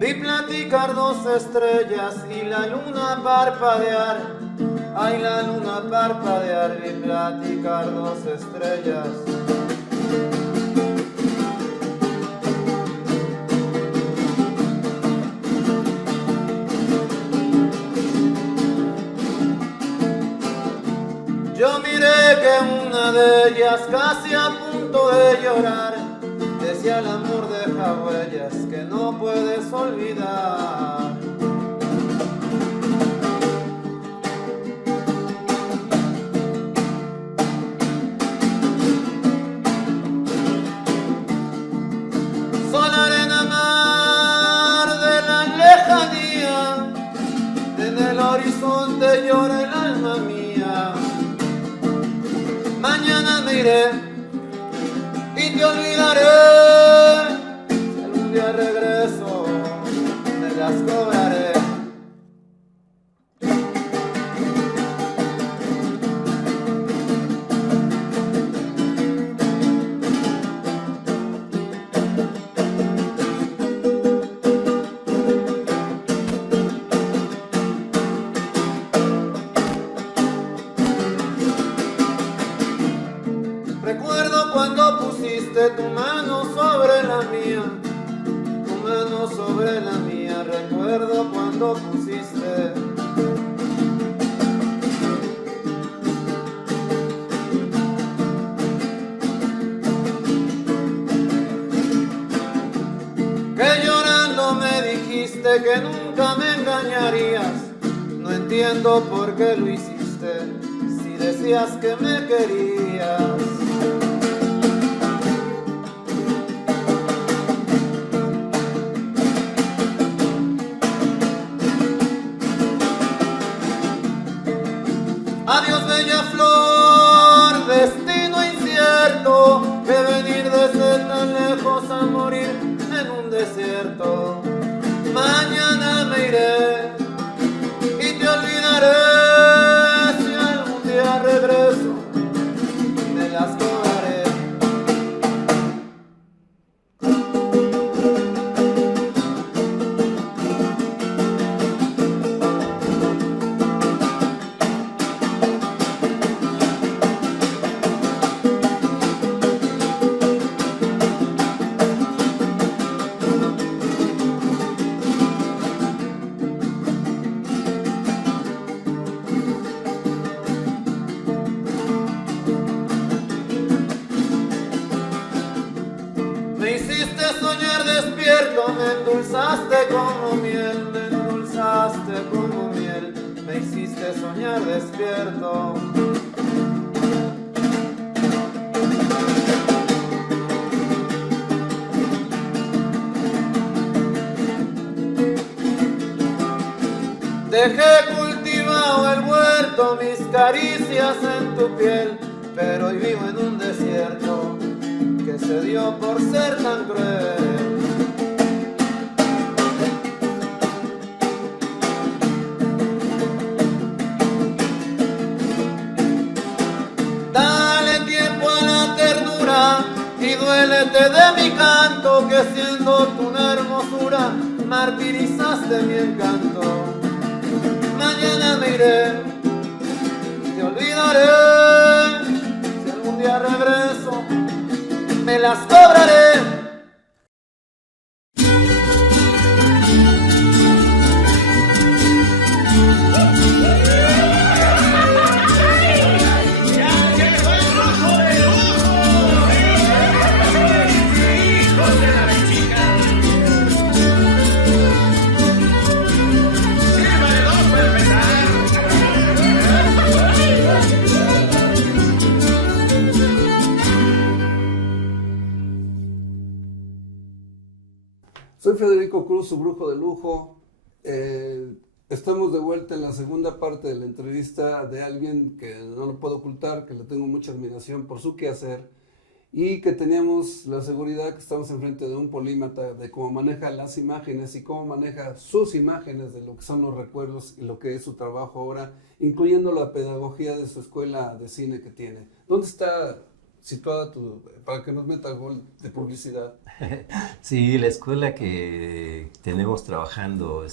Vi platicar dos estrellas y la luna parpadear. Ay, la luna parpadear, vi platicar dos estrellas. Yo miré que una de ellas, casi a punto de llorar, decía: el amor deja huellas que no puedes olvidar. Sola arena mar de la lejanía, en el horizonte llora el alma mía. Mañana me iré y te olvidaré. Si algún día regreso, me las cobraré. Recuerdo cuando pusiste tu mano sobre la mía, tu mano sobre la mía. Recuerdo cuando pusiste. Que llorando me dijiste que nunca me engañarías. No entiendo por qué lo hiciste, si decías que me querías. Adiós, bella flor, destino incierto, de venir desde tan lejos a morir en un desierto. Mañana me iré y te olvidaré. Si algún día regreso, me las cobraré. Me hiciste soñar despierto, me endulzaste como miel, me endulzaste como miel, me hiciste soñar despierto. Dejé cultivado el huerto, mis caricias en tu piel, pero hoy vivo en un desierto que se dio por ser tan cruel. Dale tiempo a la ternura y duélete de mi canto, que siendo tu una hermosura martirizaste mi encanto. Mañana me iré y te olvidaré. Si algún día regreso, me las cobraré. Federico Cruz, su brujo de lujo. Estamos de vuelta en la segunda parte de la entrevista de alguien que no lo puedo ocultar, que le tengo mucha admiración por su quehacer y que teníamos la seguridad que estamos enfrente de un polímata, de cómo maneja las imágenes y cómo maneja sus imágenes, de lo que son los recuerdos y lo que es su trabajo ahora, incluyendo la pedagogía de su escuela de cine que tiene. ¿Dónde está situada para que nos meta gol de publicidad? Sí, la escuela que tenemos trabajando,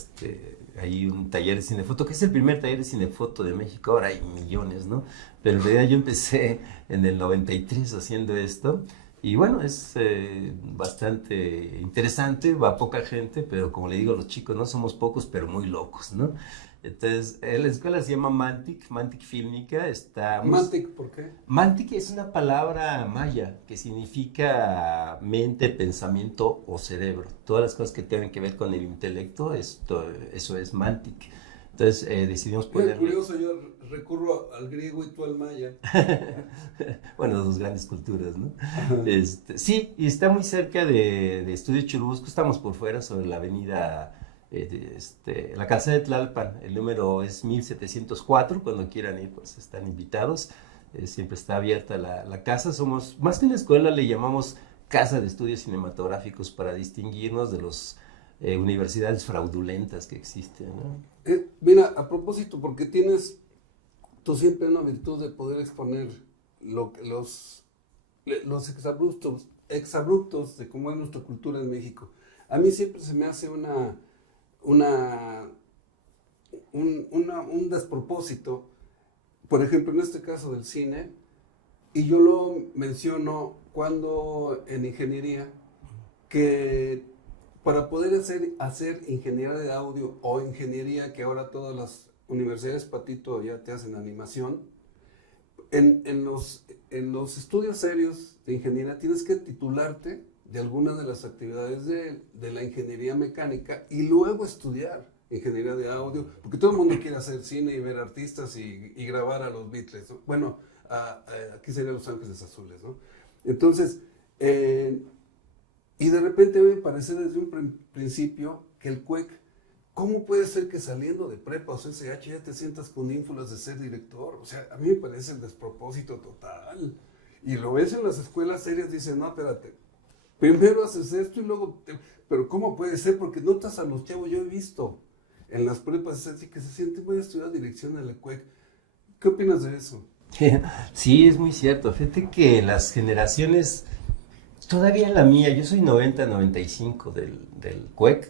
hay un taller de cinefoto, que es el primer taller de cinefoto de México, ahora hay millones, ¿no? Pero en realidad yo empecé en el 93 haciendo esto, y bueno, es bastante interesante, va poca gente, pero como le digo a los chicos, no somos pocos, pero muy locos, ¿no? Entonces, la escuela se llama Mantic Fílmica. ¿Mantic por qué? Mantic es una palabra maya que significa mente, pensamiento o cerebro. Todas las cosas que tienen que ver con el intelecto, eso es Mantic. Entonces decidimos ponerle... Muy curioso, yo recurro al griego y tú al maya. Bueno, dos grandes culturas, ¿no? Sí, y está muy cerca de Estudio Churubusco, estamos por fuera sobre la avenida... la calzada de Tlalpan, el número es 1704, cuando quieran ir pues están invitados, siempre está abierta la casa. Somos, más que una escuela, le llamamos Casa de Estudios Cinematográficos para distinguirnos de las universidades fraudulentas que existen, ¿no? Mira, a propósito, porque tienes tú siempre una virtud de poder exponer los exabruptos de cómo es nuestra cultura en México. A mí siempre se me hace un despropósito, por ejemplo, en este caso del cine, y yo lo menciono cuando en ingeniería, que para poder hacer ingeniería de audio o ingeniería, que ahora todas las universidades, Patito, ya te hacen animación, en los estudios serios de ingeniería tienes que titularte de alguna de las actividades de la ingeniería mecánica y luego estudiar ingeniería de audio, porque todo el mundo quiere hacer cine y ver artistas y grabar a los Beatles, ¿no? Bueno, aquí serían Los Ángeles Azules, ¿no? Entonces, y de repente me parece desde un principio que el CUEC, ¿cómo puede ser que saliendo de prepa o CCH ya te sientas con ínfulas de ser director? O sea, a mí me parece el despropósito total. Y lo ves en las escuelas serias, dicen, no, espérate, primero haces esto y luego... Pero ¿cómo puede ser? Porque notas a los chavos, yo he visto en las prepas así que se sienten, voy a estudiar dirección en la CUEC. ¿Qué opinas de eso? Sí, es muy cierto. Fíjate que las generaciones, todavía la mía, yo soy 90-95 del CUEC,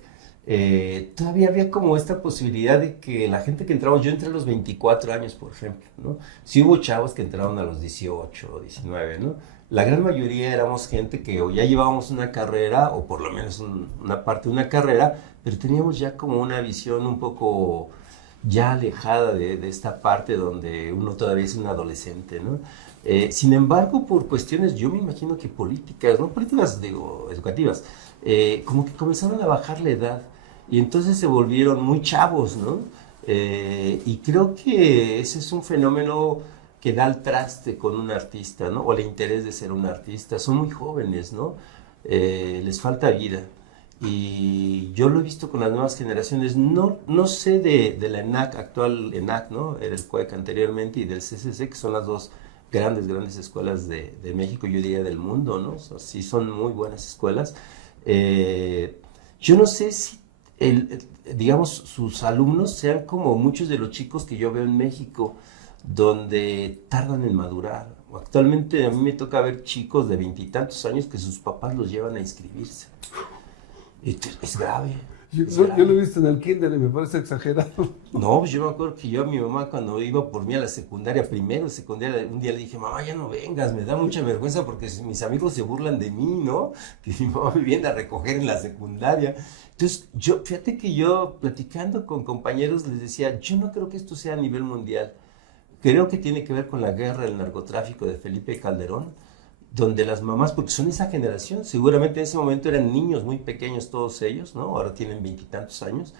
todavía había como esta posibilidad de que la gente que entramos, yo entré a los 24 años, por ejemplo, ¿no? Sí hubo chavos que entraron a los 18 o 19, ¿no? La gran mayoría éramos gente que o ya llevábamos una carrera, o por lo menos una parte de una carrera, pero teníamos ya como una visión un poco ya alejada de esta parte donde uno todavía es un adolescente, ¿no? Sin embargo, por cuestiones, yo me imagino que políticas, no políticas, digo, educativas, como que comenzaron a bajar la edad y entonces se volvieron muy chavos, ¿no? Y creo que ese es un fenómeno que da al traste con un artista, ¿no? O el interés de ser un artista. Son muy jóvenes, ¿no? Les falta vida. Y yo lo he visto con las nuevas generaciones. No sé de la ENAC, actual ENAC, ¿no? Era el CUEC anteriormente, y del CCC, que son las dos grandes escuelas de México, yo diría del mundo, ¿no? O sea, sí son muy buenas escuelas. Yo no sé si, digamos, sus alumnos sean como muchos de los chicos que yo veo en México, donde tardan en madurar. Actualmente a mí me toca ver chicos de 20 y tantos años que sus papás los llevan a inscribirse. Es grave. Yo lo he visto en el kinder y me parece exagerado. No, pues yo me acuerdo que yo a mi mamá, cuando iba por mí a la secundaria, primero secundaria, un día le dije, mamá, ya no vengas, me da mucha vergüenza porque mis amigos se burlan de mí, ¿no? Que mi mamá me viene a recoger en la secundaria. Entonces, fíjate que yo, platicando con compañeros, les decía, yo no creo que esto sea a nivel mundial. Creo que tiene que ver con la guerra del narcotráfico de Felipe Calderón, donde las mamás, porque son esa generación, seguramente en ese momento eran niños muy pequeños todos ellos, ¿no? Ahora tienen 20 y tantos años,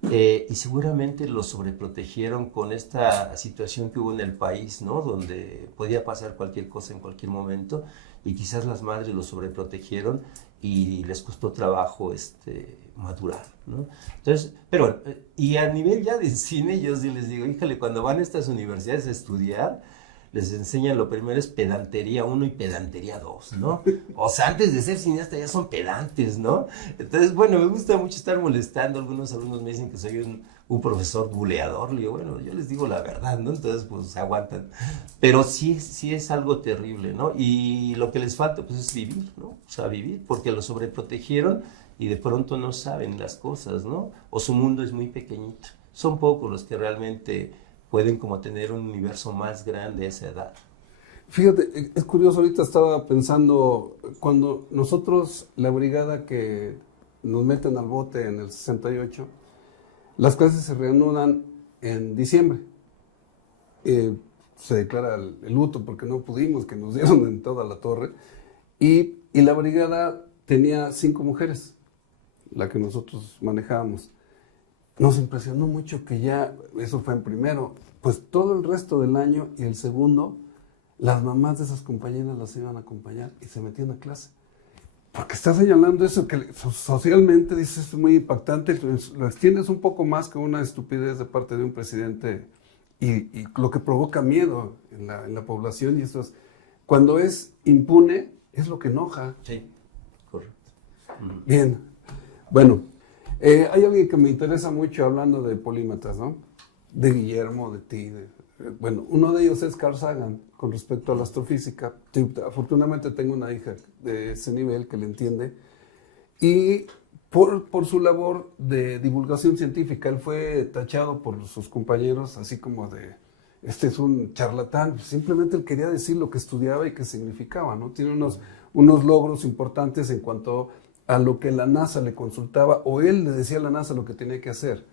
y seguramente lo sobreprotegieron con esta situación que hubo en el país, ¿no? Donde podía pasar cualquier cosa en cualquier momento y quizás las madres lo sobreprotegieron y les costó trabajo madurar, ¿no? Entonces, pero bueno, y a nivel ya de cine, yo sí les digo, híjole, cuando van a estas universidades a estudiar, les enseñan lo primero es pedantería 1 y pedantería 2, ¿no? O sea, antes de ser cineasta ya son pedantes, ¿no? Entonces, bueno, me gusta mucho estar molestando. Algunos alumnos me dicen que soy un profesor buleador. Le digo, bueno, yo les digo la verdad, ¿no? Entonces, pues, aguantan. Pero sí es algo terrible, ¿no? Y lo que les falta, pues, es vivir, ¿no? O sea, vivir, porque lo sobreprotegieron y de pronto no saben las cosas, ¿no? O su mundo es muy pequeñito. Son pocos los que realmente pueden como tener un universo más grande a esa edad. Fíjate, es curioso, ahorita estaba pensando, cuando nosotros, la brigada que nos meten al bote en el 68, las clases se reanudan en diciembre. Se declara el luto porque no pudimos, que nos dieron en toda la torre. Y la brigada tenía 5 mujeres, la que nosotros manejábamos. Nos impresionó mucho que ya, eso fue en primero, pues todo el resto del año y el segundo, las mamás de esas compañeras las iban a acompañar y se metían a clase. Porque está señalando eso que socialmente, dices, es muy impactante, lo extiendes un poco más que una estupidez de parte de un presidente y lo que provoca miedo en la población, y eso es, cuando es impune, es lo que enoja. Sí, correcto. Bien, bueno. Hay alguien que me interesa mucho hablando de polímatas, ¿no? De Guillermo, de ti. Bueno, uno de ellos es Carl Sagan, con respecto a la astrofísica. Afortunadamente tengo una hija de ese nivel que le entiende. Y por su labor de divulgación científica, él fue tachado por sus compañeros, así como de, este es un charlatán. Simplemente él quería decir lo que estudiaba y qué significaba, ¿no? Tiene unos logros importantes en cuanto a lo que la NASA le consultaba, o él le decía a la NASA lo que tenía que hacer.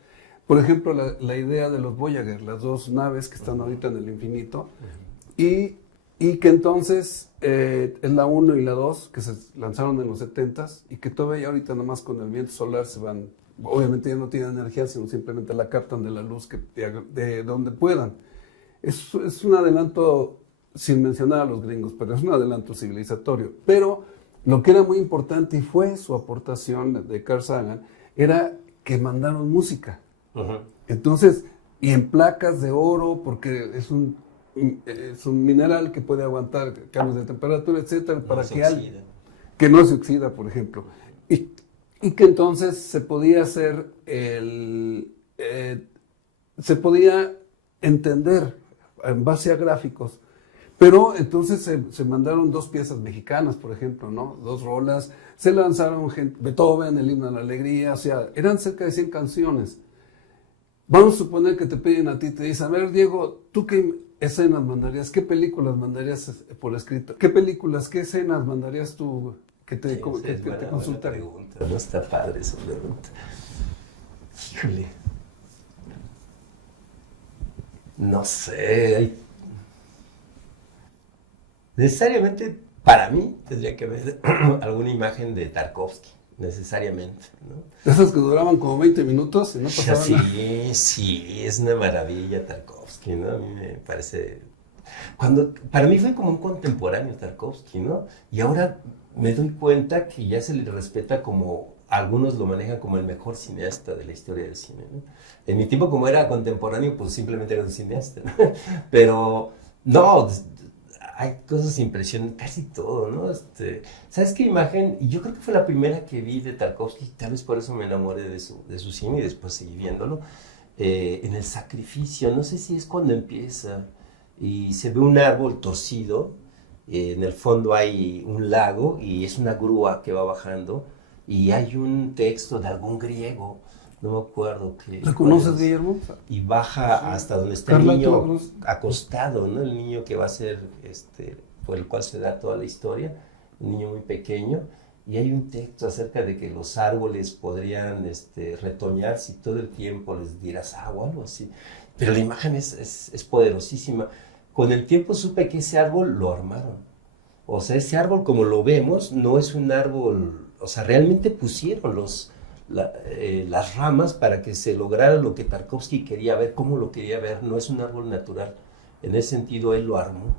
Por ejemplo, la idea de los Voyager, las 2 naves que están ahorita en el infinito, y que entonces es la 1 y la 2, que se lanzaron en los 70s, y que todavía ahorita nada más con el viento solar se van, obviamente ya no tienen energía, sino simplemente la captan de la luz de donde puedan. Es un adelanto, sin mencionar a los gringos, pero es un adelanto civilizatorio. Pero lo que era muy importante, y fue su aportación de Carl Sagan, era que mandaron música. Entonces, y en placas de oro, porque es un mineral que puede aguantar cambios de temperatura, etcétera, para que no se oxida, por ejemplo. Y que entonces se podía hacer se podía entender en base a gráficos. Pero entonces se mandaron 2 piezas mexicanas, por ejemplo, ¿no? 2 rolas, se lanzaron Beethoven, el himno a la alegría, o sea, eran cerca de 100 canciones. Vamos a suponer que te piden a ti, te dicen, a ver, Diego, ¿tú qué escenas mandarías? ¿Qué películas mandarías por escrito? ¿Qué películas, qué escenas mandarías tú que te consultaran? No está padre esa pregunta. Híjole. No sé, necesariamente, para mí, tendría que haber alguna imagen de Tarkovsky, necesariamente, ¿no? Esas que duraban como 20 minutos y no pasaban nada. Sí, es una maravilla Tarkovsky, ¿no? A mí me parece... para mí fue como un contemporáneo Tarkovsky, ¿no? Y ahora me doy cuenta que ya se le respeta como... Algunos lo manejan como el mejor cineasta de la historia del cine, ¿no? En mi tiempo, como era contemporáneo, pues simplemente era un cineasta, ¿no? Pero, no... Hay cosas impresionantes, casi todo, ¿no? ¿Sabes qué imagen? Y yo creo que fue la primera que vi de Tarkovsky, tal vez por eso me enamoré de su cine y después seguí viéndolo, en El Sacrificio, no sé si es cuando empieza, y se ve un árbol torcido, en el fondo hay un lago y es una grúa que va bajando, y hay un texto de algún griego, no me acuerdo qué. ¿La conoces, Guillermo? Y baja hasta donde está Carla, el niño acostado, ¿no? El niño que va a ser, por el cual se da toda la historia, un niño muy pequeño, y hay un texto acerca de que los árboles podrían retoñar si todo el tiempo les dieras agua, algo así. Pero la imagen es poderosísima. Con el tiempo supe que ese árbol lo armaron. O sea, ese árbol como lo vemos no es un árbol, o sea, realmente pusieron los las ramas para que se lograra lo que Tarkovsky quería ver, cómo lo quería ver. No es un árbol natural. En ese sentido, él lo armó.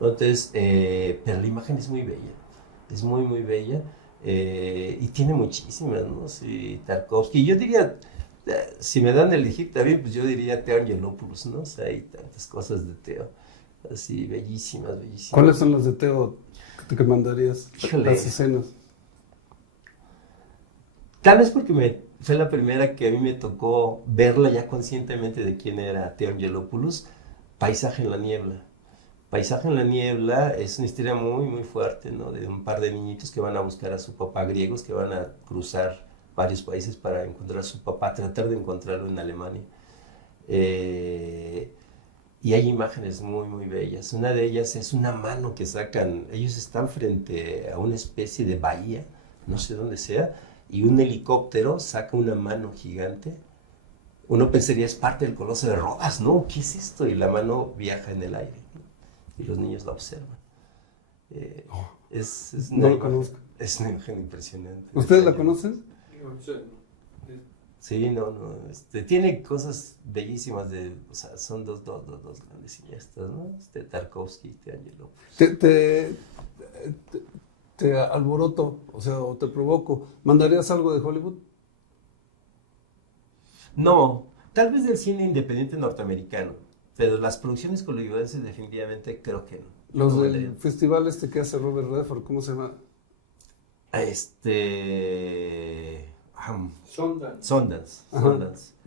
Entonces, pero la imagen es muy bella. Es muy, muy bella. Y tiene muchísimas, ¿no? Sí, Tarkovsky. Yo diría, si me dan a elegir también, pues yo diría Teo Angelopoulos, ¿no? O sea, hay tantas cosas de Teo. Así, bellísimas, bellísimas. ¿Cuáles son las de Teo que mandarías? Híjole. Las escenas. Tal vez porque fue la primera que a mí me tocó verla ya conscientemente de quién era Teo Angelopoulos. Paisaje en la niebla. Paisaje en la niebla es una historia muy, muy fuerte, ¿no? De un par de niñitos que van a buscar a su papá, griegos que van a cruzar varios países para encontrar a su papá, tratar de encontrarlo en Alemania. Y hay imágenes muy, muy bellas. Una de ellas es una mano que sacan. Ellos están frente a una especie de bahía, no sé dónde sea, y un helicóptero saca una mano gigante. Uno pensaría es parte del Coloso de Rodas, ¿no? ¿Qué es esto? Y la mano viaja en el aire, ¿no? Y los niños la observan. No lo conozco. Es una imagen impresionante. ¿Ustedes la conocen? Sí, no. Tiene cosas bellísimas o sea, son dos grandes cineastas, ¿no? Tarkovsky y Angelopoulos. Te alboroto, o sea, o te provoco. ¿Mandarías algo de Hollywood? No, tal vez del cine independiente norteamericano, pero las producciones hollywoodenses definitivamente creo que no. Los No del mandaría. festival que hace Robert Redford, ¿cómo se llama? Sundance.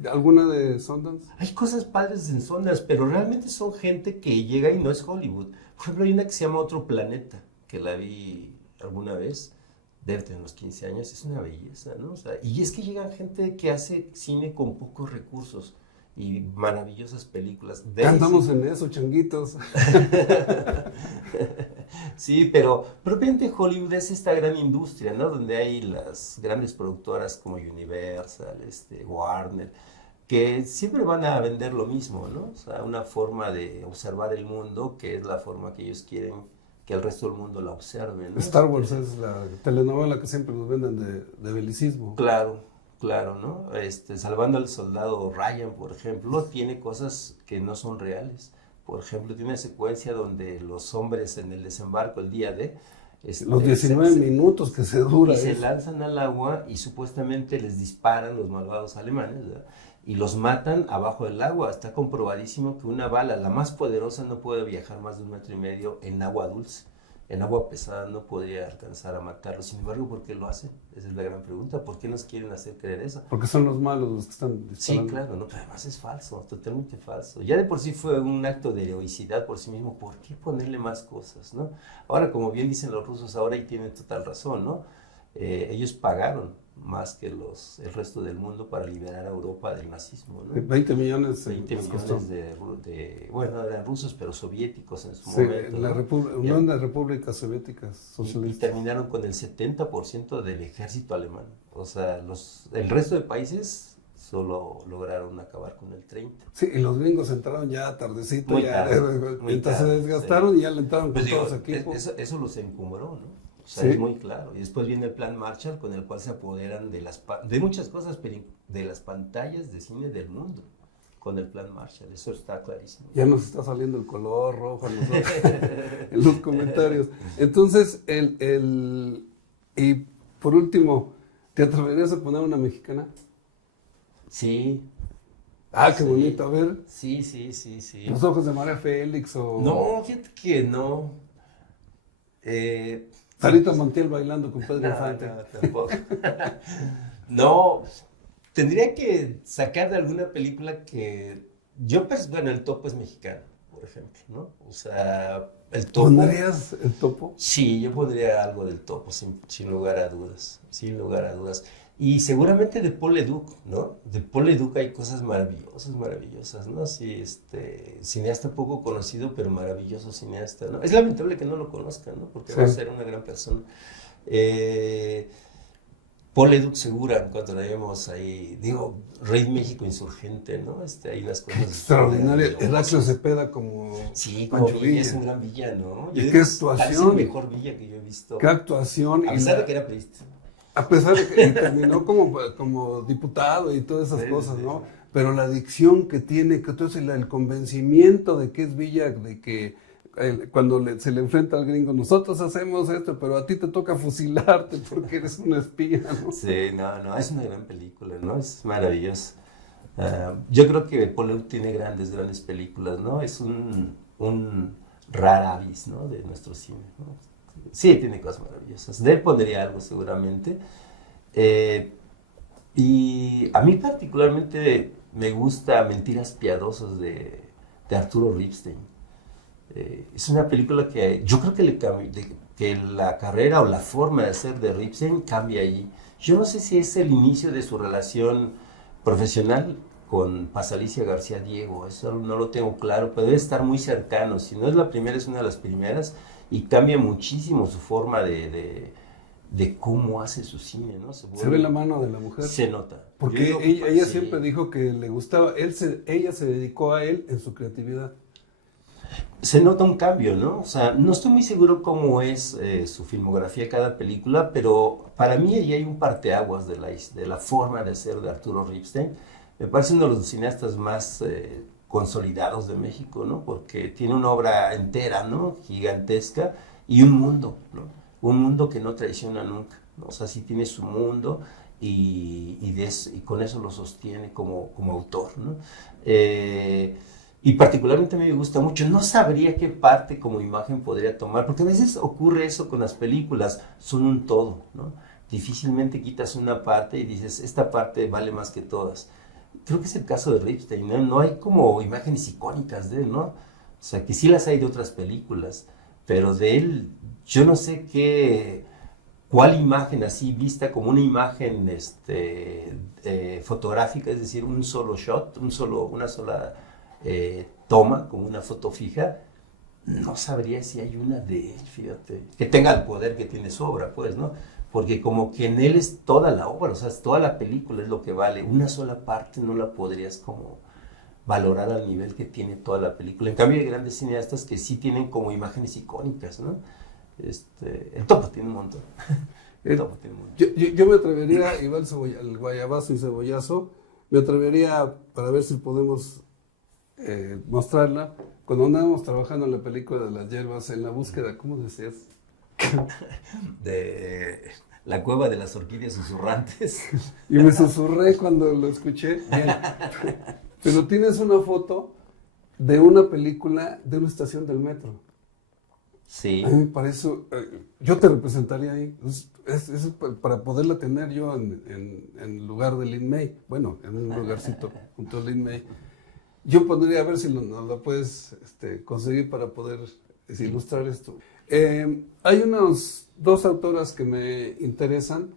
¿Alguna de Sundance? Hay cosas padres en Sundance, pero realmente son gente que llega y no es Hollywood. Por ejemplo, hay una que se llama Otro Planeta, que la vi alguna vez, debe tener unos 15 años, es una belleza, ¿no? O sea, y es que llega gente que hace cine con pocos recursos y maravillosas películas. Andamos en eso, changuitos. Sí, pero propiamente Hollywood es esta gran industria, ¿no? Donde hay las grandes productoras como Universal, Warner, que siempre van a vender lo mismo, ¿no? O sea, una forma de observar el mundo que es la forma que ellos quieren que el resto del mundo la observe, ¿no? Star Wars es la telenovela que siempre nos venden de belicismo. Claro, ¿no? Salvando al soldado Ryan, por ejemplo, tiene cosas que no son reales. Por ejemplo, tiene una secuencia donde los hombres en el desembarco, el día de... los 19 minutos que se dura. Y se lanzan al agua y supuestamente les disparan los malvados alemanes, ¿verdad? Y los matan abajo del agua. Está comprobadísimo que una bala, la más poderosa, no puede viajar más de 1,5 metros en agua dulce. En agua pesada no podría alcanzar a matarlos. Sin embargo, ¿por qué lo hacen? Esa es la gran pregunta. ¿Por qué nos quieren hacer creer eso? Porque son los malos los que están disparando. Sí, claro, no, pero además es falso, totalmente falso. Ya de por sí fue un acto de heroicidad por sí mismo. ¿Por qué ponerle más cosas, no? Ahora, como bien dicen los rusos ahora, y tienen total razón, ¿no? Ellos pagaron más que el resto del mundo para liberar a Europa del nazismo, ¿no? 20 millones. 20 millones bueno, eran rusos, pero soviéticos en su Sí, momento. la ¿no? Unión de Repúblicas Soviéticas Y Socialistas. terminaron con el 70% del ejército alemán. O sea, el resto de países solo lograron acabar con el 30%. Sí, y los gringos entraron ya tardecito, Muy ya, tarde, muy mientras tarde, se desgastaron sí. y ya le entraron Pues con digo, todos los equipos. eso los encumbró, ¿no? O sea, Sí. es muy claro. Y después viene el plan Marshall, con el cual se apoderan de muchas cosas, de las pantallas de cine del mundo, con el plan Marshall. Eso está clarísimo. Ya nos está saliendo el color rojo en los comentarios. Entonces, y por último, ¿te atreverías a poner una mexicana? Sí. Ah, qué Sí. bonito, a ver. Sí. Los ojos de María Félix o No, fíjate que no. Sarita Montiel bailando con Pedro Infante. No, tampoco. No, tendría que sacar de alguna película que bueno, El Topo es mexicano, por ejemplo, ¿no? O sea, El Topo. ¿Pondrías El Topo? Sí, yo pondría algo del Topo, sin lugar a dudas, sin lugar a dudas. Y seguramente de Paul Leduc, ¿no? De Paul Leduc hay cosas maravillosas, ¿no? Sí, cineasta poco conocido, pero maravilloso cineasta, ¿no? Es lamentable que no lo conozcan, ¿no? Porque Sí. va a ser una gran persona. Paul Leduc Segura, en cuanto la vemos ahí, digo, Rey México Insurgente, ¿no? Hay unas cosas Extraordinaria. maravillosas. Heraclio Cepeda como Sí, como Pancho Villa, es Villa. un gran villano, ¿no? Y Yo qué digo, tal vez actuación. el mejor Villa que yo he visto. Qué actuación. A y pesar la- de que era priista. A pesar de que terminó como diputado y todas esas Sí, cosas, sí, ¿no? sí. Pero la adicción que tiene, que entonces el convencimiento de que es Villa, de que cuando se le enfrenta al gringo, nosotros hacemos esto, pero a ti te toca fusilarte porque eres un espía, ¿no? Sí, no, es una gran película, ¿no? Es maravilloso. Yo creo que Paul tiene grandes películas, ¿no? Es un rara avis, ¿no? De nuestro cine, ¿no? Sí, tiene cosas maravillosas. De él pondría algo seguramente. Y a mí particularmente me gusta Mentiras Piadosas de Arturo Ripstein. Es una película que yo creo que, que la carrera o la forma de ser de Ripstein cambia allí. Yo no sé si es el inicio de su relación profesional con Pasalicia García Diego, eso no lo tengo claro, pero debe estar muy cercano. Si no es la primera, es una de las primeras y cambia muchísimo su forma de cómo hace su cine, ¿no? Se ve la mano de la mujer. Se nota. Porque ella siempre dijo que le gustaba, ella se dedicó a él en su creatividad. Se nota un cambio, ¿no? O sea, no estoy muy seguro cómo es su filmografía cada película, pero para mí ahí hay un parteaguas de la forma de ser de Arturo Ripstein. Me parece uno de los cineastas más consolidados de México, ¿no? Porque tiene una obra entera, ¿no? Gigantesca y un mundo, ¿no? Un mundo que no traiciona nunca, ¿no? O sea, sí tiene su mundo y con eso lo sostiene como autor, ¿no? Y particularmente a mí me gusta mucho, no sabría qué parte como imagen podría tomar, porque a veces ocurre eso con las películas, son un todo, ¿no? Difícilmente quitas una parte y dices, esta parte vale más que todas. Creo que es el caso de Ripstein, ¿no? No hay como imágenes icónicas de él, ¿no? O sea, que sí las hay de otras películas, pero de él, yo no sé cuál imagen así vista como una imagen fotográfica, es decir, un solo shot, una sola toma, como una foto fija, no sabría si hay una de él, fíjate, que tenga el poder que tiene su obra, pues, ¿no? Porque como que en él es toda la obra, o sea, toda la película es lo que vale, una sola parte no la podrías como valorar al nivel que tiene toda la película. En cambio hay grandes cineastas que sí tienen como imágenes icónicas, ¿no? El Topo tiene un montón. El Topo tiene un montón. Yo me atrevería, igual el guayabazo y cebollazo, me atrevería para ver si podemos mostrarla. Cuando andábamos trabajando en la película de las hierbas, en la búsqueda, ¿cómo decías? De la cueva de las orquídeas susurrantes. Y me susurré cuando lo escuché. Bien. Pero tienes una foto de una película de una estación del metro. Sí. A mí me parece, yo te representaría ahí. Es para poderla tener yo en lugar del Lin May. Bueno, en un lugarcito junto al Lin May. Yo pondría a ver si nos lo puedes conseguir para poder ilustrar esto. Hay dos autoras que me interesan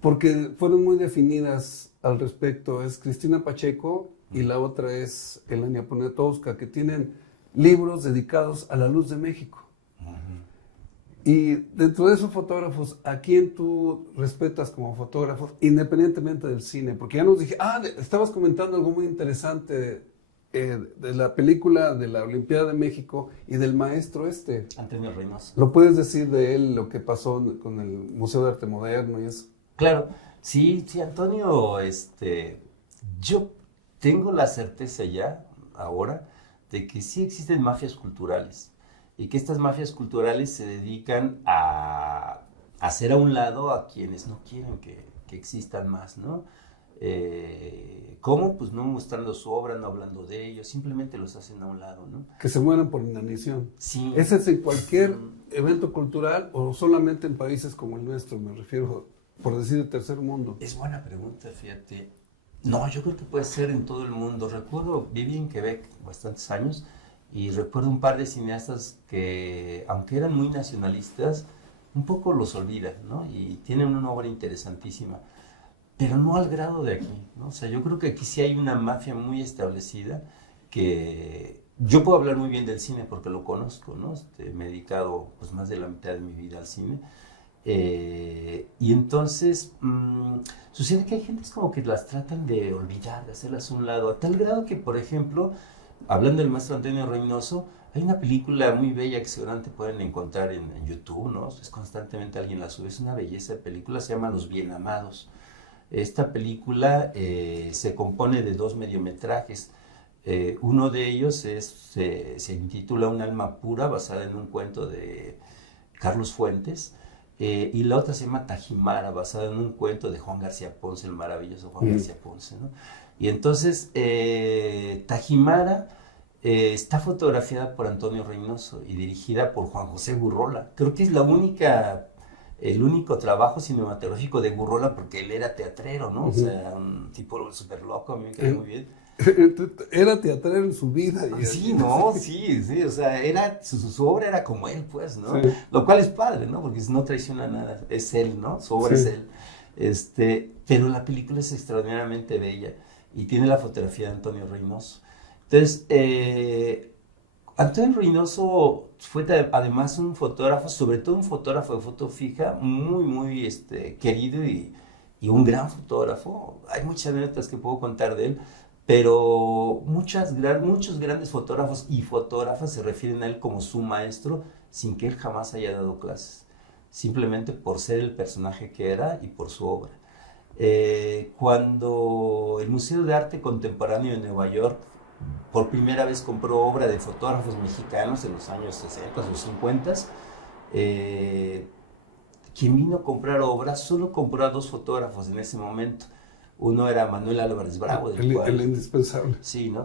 porque fueron muy definidas al respecto. Es Cristina Pacheco y la otra es Elenia Poniatowska, que tienen libros dedicados a la luz de México. Y dentro de esos fotógrafos, ¿a quién tú respetas como fotógrafos, independientemente del cine? Porque ya nos dije, estabas comentando algo muy interesante de la película de la Olimpiada de México y del maestro Antonio Reynoso. ¿Lo puedes decir de él, lo que pasó con el Museo de Arte Moderno y eso? Claro, sí, Antonio, yo tengo la certeza ya, ahora, de que sí existen mafias culturales y que estas mafias culturales se dedican a hacer a un lado a quienes no quieren que existan más, ¿no? ¿Cómo? Pues no mostrando su obra, no hablando de ellos, simplemente los hacen a un lado, ¿no? Que se mueran por inanición. Sí. ¿Ese es en cualquier evento cultural o solamente en países como el nuestro? Me refiero, por decir, el tercer mundo. Es buena pregunta, fíjate. No, yo creo que puede ser en todo el mundo. Recuerdo, viví en Quebec bastantes años y recuerdo un par de cineastas que, aunque eran muy nacionalistas, un poco los olvidan, ¿no? Y tienen una obra interesantísima, pero no al grado de aquí, ¿no? O sea, yo creo que aquí sí hay una mafia muy establecida que yo puedo hablar muy bien del cine porque lo conozco, ¿no? Me he dedicado pues más de la mitad de mi vida al cine. Y entonces sucede que hay gentes como que las tratan de olvidar, de hacerlas a un lado, a tal grado que, por ejemplo, hablando del maestro Antonio Reynoso, Hay una película muy bella que seguramente pueden encontrar en YouTube, ¿no? Es constantemente alguien la sube, es una belleza de película, se llama Los Bien Amados. Esta película se compone de 2 mediometrajes. Uno de ellos se intitula Un alma pura, basada en un cuento de Carlos Fuentes, y la otra se llama Tajimara, basada en un cuento de Juan García Ponce, el maravilloso Juan García Ponce, ¿no? Y entonces Tajimara está fotografiada por Antonio Reynoso y dirigida por Juan José Gurrola. Creo que es el único trabajo cinematográfico de Gurrola, porque él era teatrero, ¿no? O sea, un tipo súper loco, a mí me quedó muy bien. Era teatrero en su vida. Sí, no, sí, o sea, su obra era como él, pues, ¿no? Sí. Lo cual es padre, ¿no? Porque no traiciona nada, es él, ¿no? Su obra Sí. es él. Pero la película es extraordinariamente bella y tiene la fotografía de Antonio Reynoso. Entonces, Antonio Reynoso fue además un fotógrafo, sobre todo un fotógrafo de foto fija, muy, muy querido y un gran fotógrafo. Hay muchas anécdotas que puedo contar de él, pero muchos grandes fotógrafos y fotógrafas se refieren a él como su maestro sin que él jamás haya dado clases, simplemente por ser el personaje que era y por su obra. Cuando el Museo de Arte Contemporáneo de Nueva York por primera vez compró obra de fotógrafos mexicanos en los años 60 o 50, quien vino a comprar obra solo compró a 2 fotógrafos en ese momento. Uno era Manuel Álvarez Bravo, El indispensable. Sí, ¿no?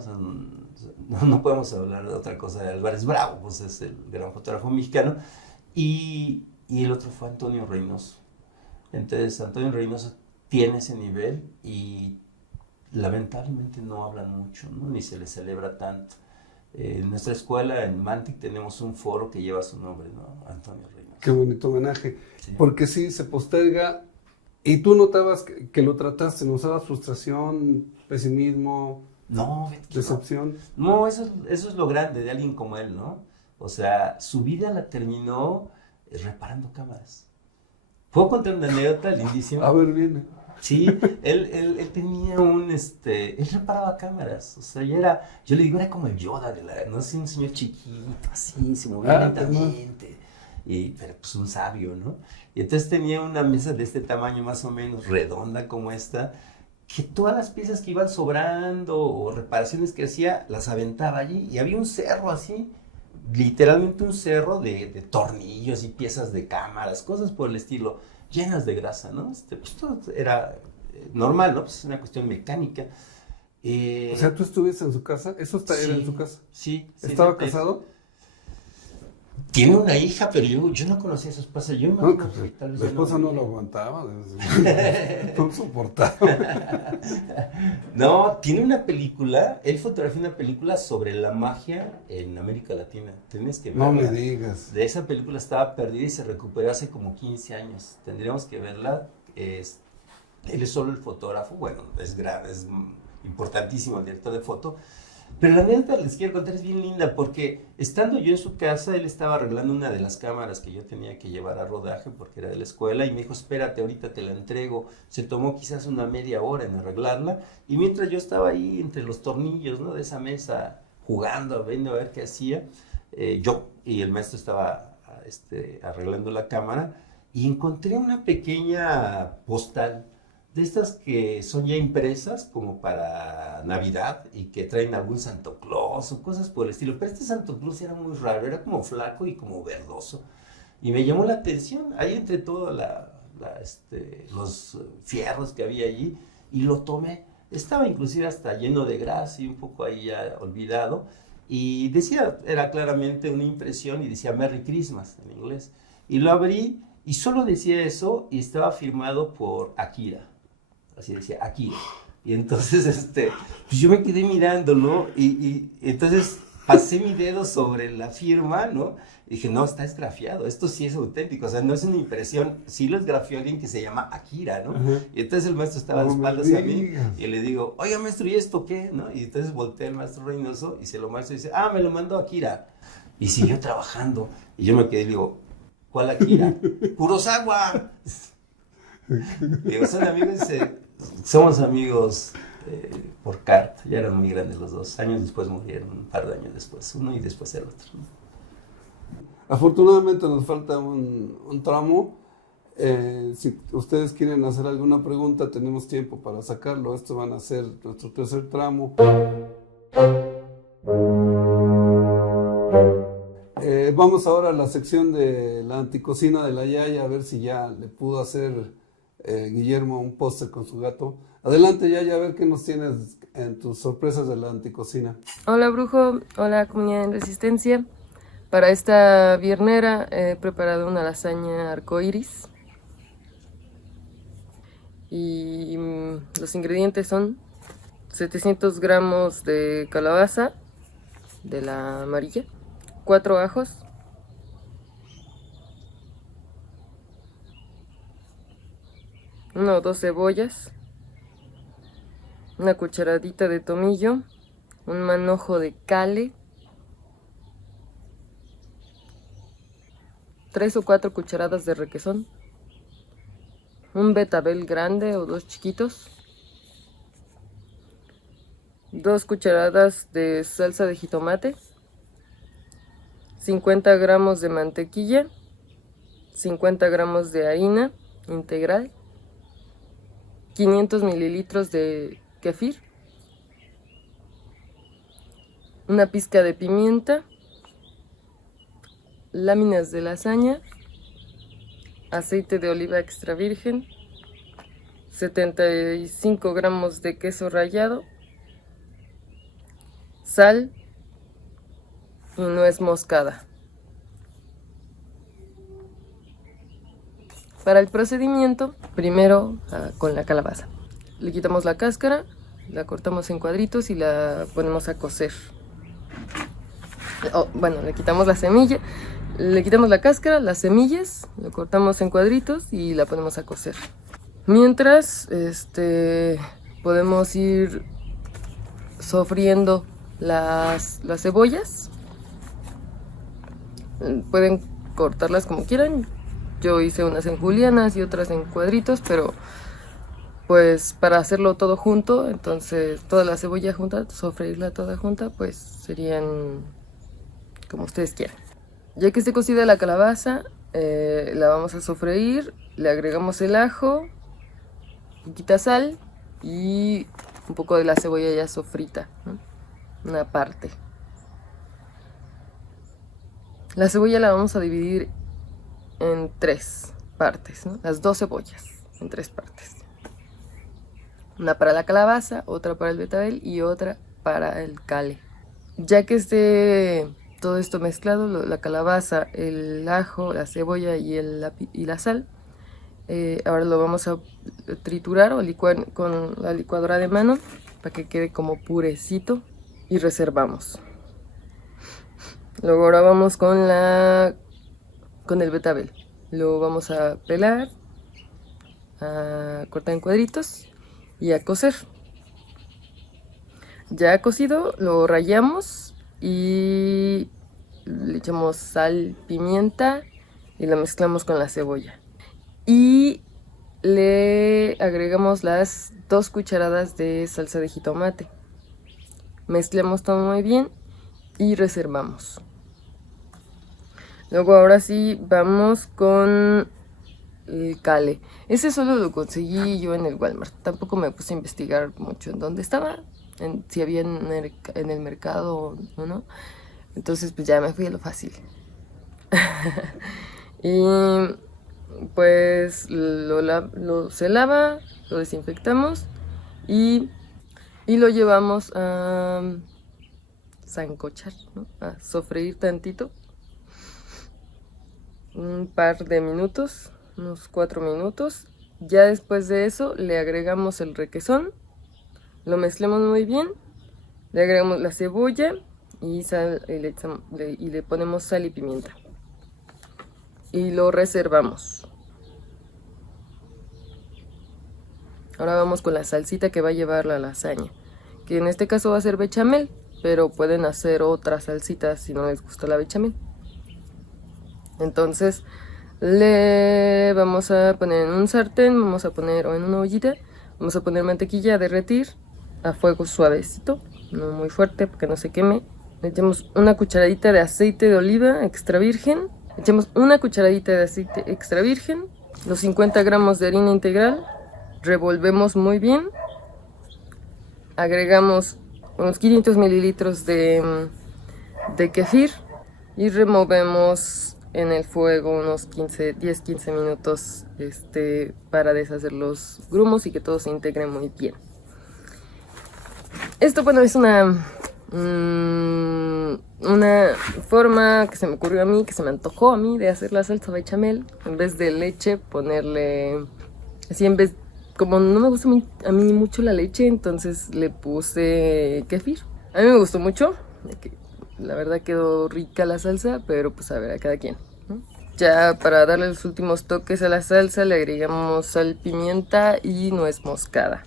No podemos hablar de otra cosa de Álvarez Bravo, pues es el gran fotógrafo mexicano. Y el otro fue Antonio Reynoso. Entonces, Antonio Reynoso tiene ese nivel y lamentablemente no hablan mucho, ¿no? Ni se le celebra tanto. En nuestra escuela, en Mantic, tenemos un foro que lleva su nombre, ¿no? Antonio Reynoso. Qué bonito homenaje. Sí. Porque sí, se posterga. ¿Y tú notabas que lo trataste? ¿Notabas frustración, pesimismo, No, decepción? no, eso es lo grande de alguien como él, ¿no? O sea, su vida la terminó reparando cámaras. ¿Puedo contar una anécdota lindísima? A ver, viene. Sí, él tenía él reparaba cámaras, o sea, yo le digo, era como el Yoda, no sé, un señor chiquito, así, se movía lentamente, pero pues un sabio, ¿no? Y entonces tenía una mesa de este tamaño más o menos, redonda como esta, que todas las piezas que iban sobrando o reparaciones que hacía, las aventaba allí, y había un cerro así, literalmente un cerro de tornillos y piezas de cámaras, cosas por el estilo, llenas de grasa, ¿no? Pues todo era normal, ¿no? Pues es una cuestión mecánica. O sea, ¿tú estuviste en su casa? ¿Eso era en su casa? Sí. ¿Estaba casado? Tiene una hija, pero yo no conocía a su esposa. Yo me No, acuerdo pues, que tal vez la ya esposa no lo aguantaba. No soportaba. No, tiene una película, él fotografió una película sobre la magia en América Latina. Tienes que verla. No me digas. De esa película estaba perdida y se recuperó hace como 15 años. Tendríamos que verla. Él es solo el fotógrafo, bueno, es importantísimo el director de foto. Pero la anécdota les quiero contar, es bien linda, porque estando yo en su casa, él estaba arreglando una de las cámaras que yo tenía que llevar a rodaje, porque era de la escuela, y me dijo, espérate, ahorita te la entrego. Se tomó quizás una media hora en arreglarla, y mientras yo estaba ahí entre los tornillos, ¿no?, de esa mesa, jugando, viendo a ver qué hacía, yo y el maestro estaba arreglando la cámara, y encontré una pequeña postal, de estas que son ya impresas como para Navidad y que traen algún Santo Claus o cosas por el estilo. Pero este Santo Claus era muy raro, era como flaco y como verdoso. Y me llamó la atención, ahí entre todos los fierros que había allí, y lo tomé. Estaba inclusive hasta lleno de grasa y un poco ahí ya olvidado. Y decía, era claramente una impresión y decía Merry Christmas en inglés. Y lo abrí y solo decía eso y estaba firmado por Akira. Así decía, Akira. Y entonces, pues yo me quedé mirándolo y entonces pasé mi dedo sobre la firma, ¿no? Y dije, no, está esgrafiado, esto sí es auténtico, o sea, no es una impresión, sí lo esgrafió alguien que se llama Akira, ¿no? Y entonces el maestro estaba de espaldas a mí y le digo, oiga, maestro, ¿y esto qué? ¿No? Y entonces volteé al maestro Reynoso y se lo muestro y dice, me lo mandó Akira. Y siguió trabajando. Y yo me quedé y digo, ¿cuál Akira? ¡Kurosawa! Digo, son amigos, somos amigos por CART, ya eran muy grandes los dos. Años después murieron, un par de años después, uno y después el otro, ¿no? Afortunadamente nos falta un tramo. Si ustedes quieren hacer alguna pregunta, tenemos tiempo para sacarlo. Esto van a ser nuestro tercer tramo. Vamos ahora a la sección de la anticocina de la Yaya, a ver si ya le pudo hacer Guillermo un póster con su gato. Adelante, Yaya, a ver qué nos tienes en tus sorpresas de la anticocina. Hola Brujo, hola comunidad en Resistencia. Para esta viernera he preparado una lasaña arcoíris. Y los ingredientes son 700 gramos de calabaza, de la amarilla, 4 ajos, una o dos cebollas, una cucharadita de tomillo, un manojo de cale, 3 o 4 cucharadas de requesón, un betabel grande o 2 chiquitos, 2 cucharadas de salsa de jitomate, 50 gramos de mantequilla, 50 gramos de harina integral, 500 mililitros de kefir, una pizca de pimienta, láminas de lasaña, aceite de oliva extra virgen, 75 gramos de queso rallado, sal y nuez moscada. Para el procedimiento, primero con la calabaza. Le quitamos la cáscara, la cortamos en cuadritos y la ponemos a cocer. Le quitamos la semilla, le quitamos la cáscara, las semillas, lo cortamos en cuadritos y la ponemos a cocer. Mientras, podemos ir sofriendo las cebollas. Pueden cortarlas como quieran. Yo hice unas en julianas y otras en cuadritos, pero pues para hacerlo todo junto, entonces toda la cebolla junta, sofreírla toda junta, pues serían como ustedes quieran. Ya que esté cocida la calabaza, la vamos a sofreír, le agregamos el ajo, poquita sal y un poco de la cebolla ya sofrita, ¿no? Una parte. La cebolla la vamos a dividir en 3 partes, ¿no? Las 2 cebollas en 3 partes. Una para la calabaza, otra para el betabel y otra para el cale. Ya que esté todo esto mezclado, la calabaza, el ajo, la cebolla y la sal, ahora lo vamos a triturar o licuar con la licuadora de mano para que quede como purecito y reservamos. Luego ahora vamos con el betabel. Lo vamos a pelar, a cortar en cuadritos y a cocer. Ya cocido lo rallamos y le echamos sal, pimienta y lo mezclamos con la cebolla. Y le agregamos las 2 cucharadas de salsa de jitomate. Mezclamos todo muy bien y reservamos. Luego ahora sí vamos con el cale. Ese solo lo conseguí yo en el Walmart. Tampoco me puse a investigar mucho en dónde estaba, si había en el mercado o no. Entonces pues ya me fui a lo fácil. Y pues se lava, lo desinfectamos y lo llevamos a sancochar, ¿no? A sofreír tantito. Un par de minutos, unos 4 minutos. Ya después de eso le agregamos el requesón, lo mezclamos muy bien, le agregamos la cebolla y sal, y le ponemos sal y pimienta y lo reservamos. Ahora vamos con la salsita que va a llevar la lasaña, que en este caso va a ser bechamel, pero pueden hacer otras salsitas si no les gusta la bechamel. Entonces le vamos a poner en un sartén, o en una ollita, vamos a poner mantequilla a derretir, a fuego suavecito, no muy fuerte porque no se queme. Le echamos una cucharadita de aceite de oliva extra virgen. Echamos una cucharadita de aceite extra virgen, los 50 gramos de harina integral, revolvemos muy bien, agregamos unos 500 mililitros de kefir y removemos en el fuego unos 10-15 minutos para deshacer los grumos y que todo se integre muy bien. Esto, bueno, es una forma que se me ocurrió a mí, que se me antojó a mí de hacer la salsa bechamel. En vez de leche, ponerle así, como no me gusta a mí mucho la leche, entonces le puse kefir. A mí me gustó mucho, la verdad quedó rica la salsa, pero pues a ver, a cada quien, ¿no? Ya para darle los últimos toques a la salsa le agregamos sal, pimienta y nuez moscada.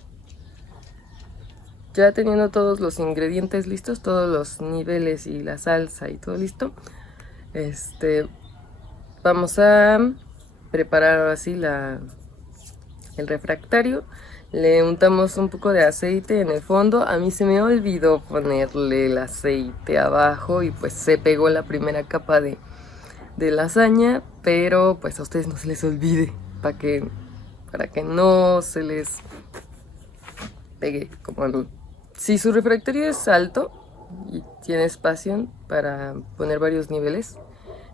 Ya teniendo todos los ingredientes listos, todos los niveles y la salsa y todo listo, vamos a preparar ahora sí el refractario. Le untamos un poco de aceite en el fondo. A mí se me olvidó ponerle el aceite abajo y pues se pegó la primera capa de lasaña, pero pues a ustedes no se les olvide para que no se les pegue como a mí. Si su refractario es alto y tiene espacio para poner varios niveles,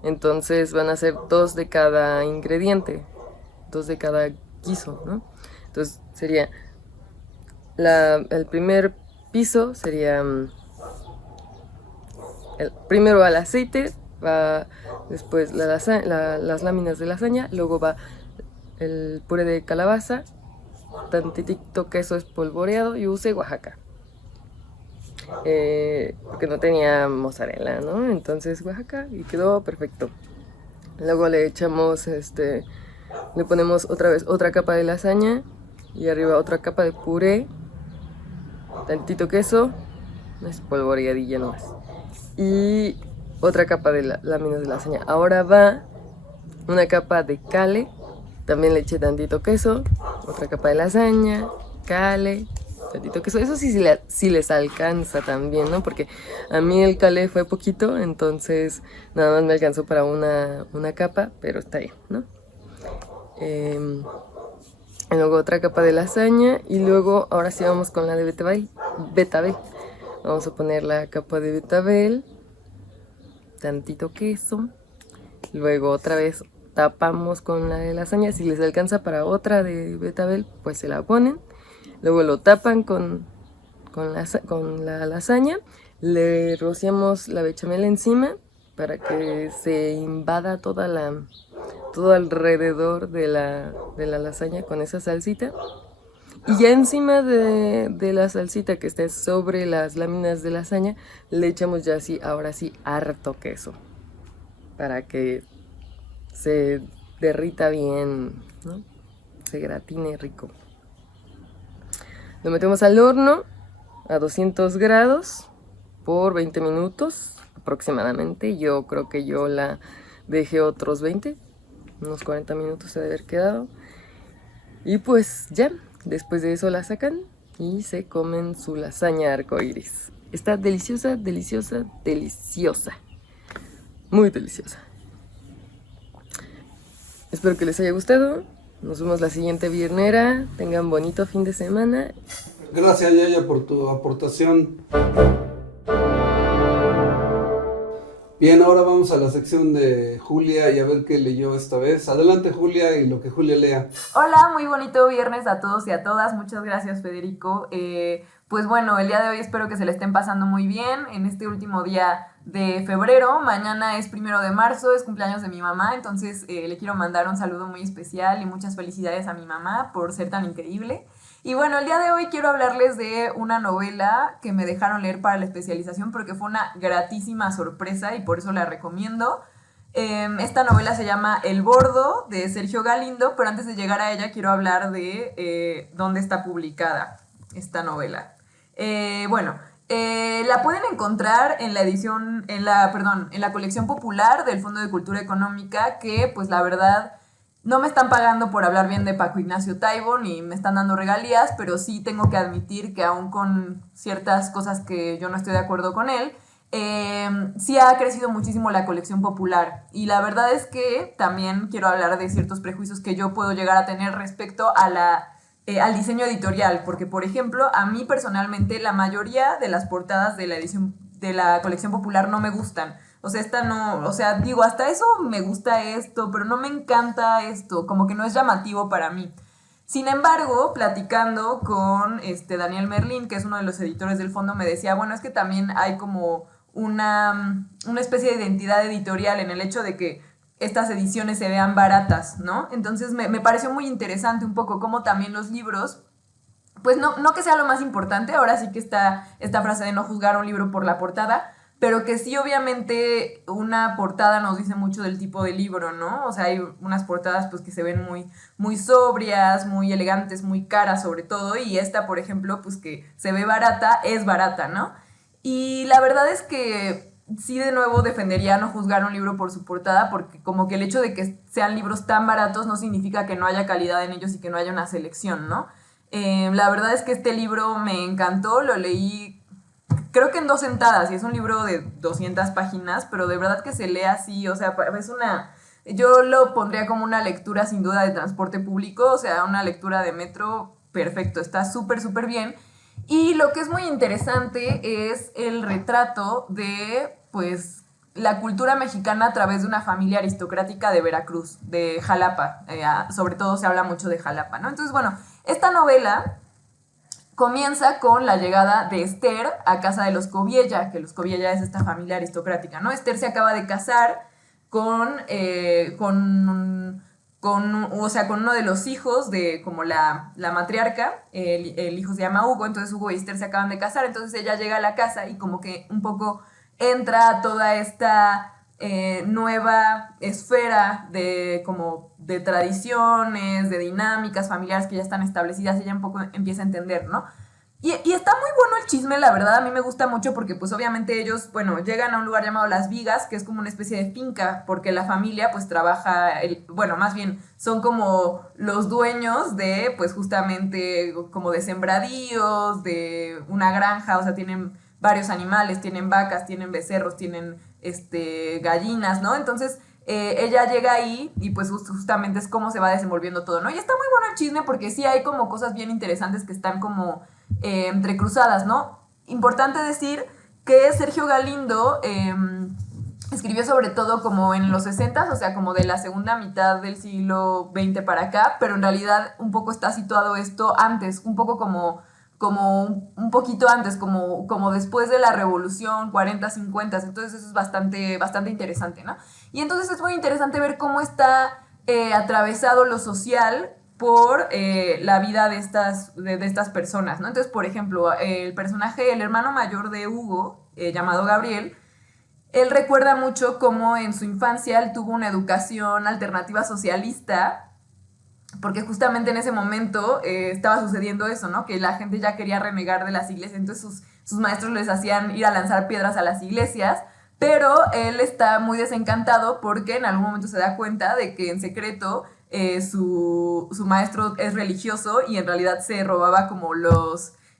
entonces van a ser 2 de cada ingrediente, 2 de cada guiso, ¿no? Entonces sería el primer piso sería primero al aceite, va después las láminas de lasaña, luego va el puré de calabaza, tantitito queso espolvoreado. Yo usé Oaxaca. Porque no tenía mozzarella, ¿no? Entonces Oaxaca y quedó perfecto. Luego le echamos, le ponemos otra vez otra capa de lasaña y arriba otra capa de puré, tantito queso, una espolvoreadilla nomás, y otra capa de láminas de lasaña. Ahora va una capa de cale, también le eché tantito queso, otra capa de lasaña, cale, tantito queso. Eso sí, sí les alcanza también, ¿no? Porque a mí el cale fue poquito, entonces nada más me alcanzó para una capa, pero está bien, ¿no? Y luego otra capa de lasaña y luego ahora sí vamos con la de betabel. Vamos a poner la capa de betabel, tantito queso, luego otra vez tapamos con la de lasaña. Si les alcanza para otra de betabel, pues se la ponen. Luego lo tapan con la lasaña, le rociamos la bechamel encima para que se invada todo alrededor de la lasaña con esa salsita. Y ya encima de la salsita que esté sobre las láminas de lasaña, le echamos ya así, ahora sí, harto queso, para que se derrita bien, ¿no? Se gratine rico. Lo metemos al horno a 200 grados por 20 minutos aproximadamente. Yo creo que yo la dejé otros 20, unos 40 minutos se debe haber quedado. Y pues ya, después de eso la sacan y se comen su lasaña arcoíris. Está deliciosa, deliciosa, deliciosa. Muy deliciosa. Espero que les haya gustado. Nos vemos la siguiente viernera. Tengan bonito fin de semana. Gracias, Yaya, por tu aportación. Bien, ahora vamos a la sección de Julia y a ver qué leyó esta vez. Adelante, Julia, y lo que Julia lea. Hola, muy bonito viernes a todos y a todas. Muchas gracias, Federico. Pues bueno, el día de hoy espero que se le estén pasando muy bien en este último día de febrero. Mañana es 1 de marzo, es cumpleaños de mi mamá, entonces le quiero mandar un saludo muy especial y muchas felicidades a mi mamá por ser tan increíble. Y bueno, el día de hoy quiero hablarles de una novela que me dejaron leer para la especialización porque fue una gratísima sorpresa y por eso la recomiendo. Esta novela se llama El Bordo, de Sergio Galindo, pero antes de llegar a ella quiero hablar de dónde está publicada esta novela. La pueden encontrar en la colección popular del Fondo de Cultura Económica, que pues la verdad no me están pagando por hablar bien de Paco Ignacio Taibo, ni me están dando regalías, pero sí tengo que admitir que aún con ciertas cosas que yo no estoy de acuerdo con él, sí ha crecido muchísimo la colección popular. Y la verdad es que también quiero hablar de ciertos prejuicios que yo puedo llegar a tener respecto a al diseño editorial, porque por ejemplo, a mí personalmente la mayoría de las portadas de la edición de la colección popular no me gustan. O sea, esta no, o sea, digo, hasta eso me gusta esto, pero no me encanta esto, como que no es llamativo para mí. Sin embargo, platicando con Daniel Merlín, que es uno de los editores del fondo, me decía, bueno, es que también hay como una especie de identidad editorial en el hecho de que estas ediciones se vean baratas, ¿no? Entonces me pareció muy interesante un poco cómo también los libros, pues no que sea lo más importante, ahora sí que está esta frase de no juzgar un libro por la portada, pero que sí obviamente una portada nos dice mucho del tipo de libro, ¿no? O sea, hay unas portadas pues que se ven muy sobrias, muy elegantes, muy caras sobre todo, y esta, por ejemplo, pues que se ve barata, es barata, ¿no? Y la verdad es que sí, de nuevo defendería no juzgar un libro por su portada, porque como que el hecho de que sean libros tan baratos no significa que no haya calidad en ellos y que no haya una selección, ¿no? La verdad es que este libro me encantó, lo leí creo que en 2 sentadas, y es un libro de 200 páginas, pero de verdad que se lee así, o sea, es yo lo pondría como una lectura sin duda de transporte público, o sea, una lectura de metro, perfecto, está súper, súper bien. Y lo que es muy interesante es el retrato de, pues, la cultura mexicana a través de una familia aristocrática de Veracruz, de Jalapa, sobre todo se habla mucho de Jalapa, ¿no? Entonces, bueno, esta novela comienza con la llegada de Esther a casa de los Coviella, que los Coviella es esta familia aristocrática, ¿no? Esther se acaba de casar con uno de los hijos de como la matriarca, el hijo se llama Hugo, entonces Hugo y Esther se acaban de casar, entonces ella llega a la casa y como que un poco entra a toda esta nueva esfera de tradiciones, de dinámicas familiares que ya están establecidas, ella un poco empieza a entender, ¿no? Y está muy bueno el chisme, la verdad, a mí me gusta mucho porque pues obviamente ellos, bueno, llegan a un lugar llamado Las Vigas, que es como una especie de finca, porque la familia pues trabaja, bueno, más bien son como los dueños de pues justamente como de sembradíos, de una granja, o sea, tienen varios animales, tienen vacas, tienen becerros, tienen gallinas, ¿no? Entonces ella llega ahí y pues justamente es cómo se va desenvolviendo todo, ¿no? Y está muy bueno el chisme porque sí hay como cosas bien interesantes que están como entrecruzadas, ¿no? Importante decir que Sergio Galindo escribió sobre todo como en los 60s, o sea, como de la segunda mitad del siglo XX para acá, pero en realidad un poco está situado esto antes, un poco como un poquito antes, como después de la revolución, 40, 50, entonces eso es bastante, bastante interesante, ¿no? Y entonces es muy interesante ver cómo está atravesado lo social por la vida de estas personas, ¿no? Entonces, por ejemplo, el personaje, el hermano mayor de Hugo, llamado Gabriel, él recuerda mucho cómo en su infancia él tuvo una educación alternativa socialista, porque justamente en ese momento estaba sucediendo eso, ¿no? Que la gente ya quería renegar de las iglesias, entonces sus maestros les hacían ir a lanzar piedras a las iglesias, pero él está muy desencantado porque en algún momento se da cuenta de que en secreto su maestro es religioso y en realidad se robaba como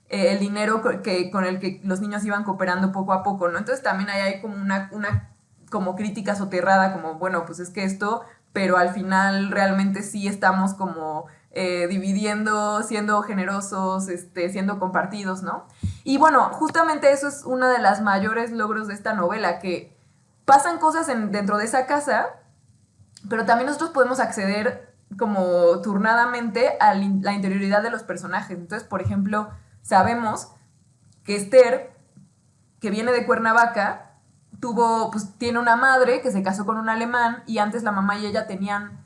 el dinero con el que los niños iban cooperando poco a poco, ¿no? Entonces también ahí hay como una como crítica soterrada, como, bueno, pues es que esto, pero al final realmente sí estamos como dividiendo, siendo generosos, siendo compartidos, ¿no? Y bueno, justamente eso es uno de los mayores logros de esta novela, que pasan cosas dentro de esa casa, pero también nosotros podemos acceder como turnadamente a la interioridad de los personajes. Entonces, por ejemplo, sabemos que Esther, que viene de Cuernavaca, tiene una madre que se casó con un alemán y antes la mamá y ella tenían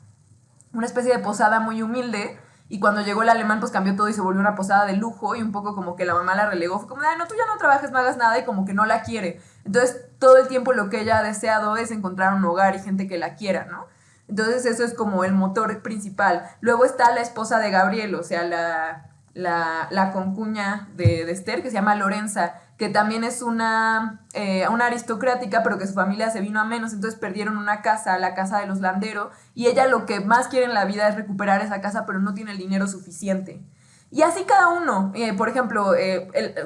una especie de posada muy humilde y cuando llegó el alemán pues cambió todo y se volvió una posada de lujo y un poco como que la mamá la relegó, fue como, ay, no, tú ya no trabajes, no hagas nada y como que no la quiere. Entonces todo el tiempo lo que ella ha deseado es encontrar un hogar y gente que la quiera, ¿no? Entonces eso es como el motor principal. Luego está la esposa de Gabriel, o sea, la concuña de Esther, que se llama Lorenza, que también es una aristocrática, pero que su familia se vino a menos, entonces perdieron una casa, la casa de los Landero, y ella lo que más quiere en la vida es recuperar esa casa, pero no tiene el dinero suficiente. Y así cada uno. Por ejemplo,